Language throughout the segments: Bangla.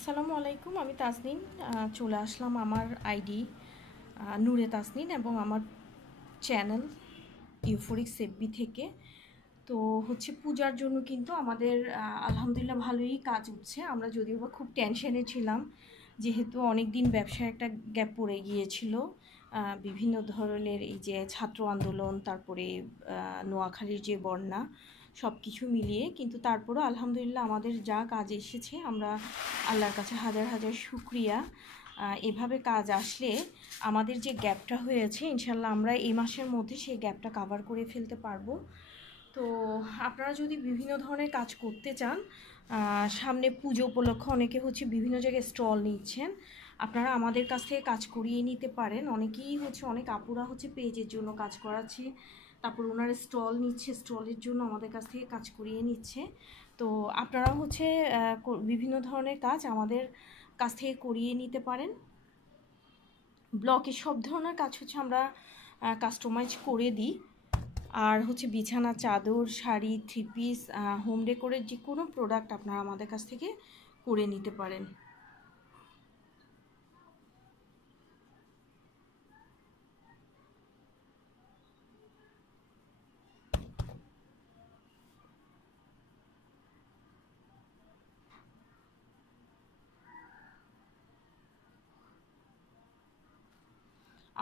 আসসালামু আলাইকুম, আমি তাসনিন। চলে আসলাম আমার আইডি নূরে তাসনিন এবং আমার চ্যানেল ইউফোরিক সেফবি থেকে। তো হচ্ছে পূজার জন্য কিন্তু আমাদের আলহামদুলিল্লাহ ভালোই কাজ উঠছে। আমরা যদিও বা খুব টেনশনে ছিলাম, যেহেতু অনেক দিন ব্যবসায় একটা গ্যাপ পড়ে গিয়েছিল। বিভিন্ন ধরনের এই যে ছাত্র আন্দোলন, তারপরে নোয়াখালীর যে বন্যা, সব কিছু মিলিয়ে কিন্তু তারপরও আলহামদুলিল্লাহ আমাদের যা কাজ এসেছে, আমরা আল্লাহর কাছে হাজার হাজার শুকরিয়া। এভাবে কাজ আসলে আমাদের যে গ্যাপটা হয়েছে, ইনশাল্লাহ আমরা এই মাসের মধ্যে সেই গ্যাপটা কাভার করে ফেলতে পারবো। তো আপনারা যদি বিভিন্ন ধরনের কাজ করতে চান, সামনে পুজো উপলক্ষে অনেকে হচ্ছে বিভিন্ন জায়গায় স্টল নিচ্ছেন, আপনারা আমাদের কাছ থেকে কাজ করিয়ে নিতে পারেন। অনেকেই হচ্ছে, অনেক আপুরা হচ্ছে পেজের জন্য কাজ করাচ্ছে, তারপর ওনারা স্টল নিচ্ছে, স্টলের জন্য আমাদের কাছ থেকে কাজ করিয়ে নিচ্ছে। তো আপনারা হচ্ছে বিভিন্ন ধরনের কাজ আমাদের কাছ থেকে করিয়ে নিতে পারেন। ব্লকে সব ধরনের কাজ হচ্ছে আমরা কাস্টমাইজ করে দিই। আর হচ্ছে বিছানা, চাদর, শাড়ি, থ্রি পিস, হোম ডেকোরের যে কোনো প্রোডাক্ট আপনারা আমাদের কাছ থেকে করে নিতে পারেন।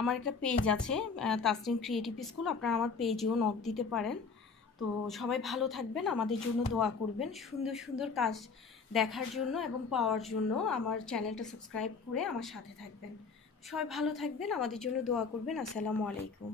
আমার একটা পেজ আছে, তাসনিন ক্রিয়েটিভ স্কুল, আপনারা আমার পেজেও নক দিতে পারেন। তো সবাই ভালো থাকবেন, আমাদের জন্য দোয়া করবেন। সুন্দর সুন্দর কাজ দেখার জন্য এবং পাওয়ার জন্য আমার চ্যানেলটা সাবস্ক্রাইব করে আমার সাথে থাকবেন। সবাই ভালো থাকবেন, আমাদের জন্য দোয়া করবেন। আসসালামু আলাইকুম।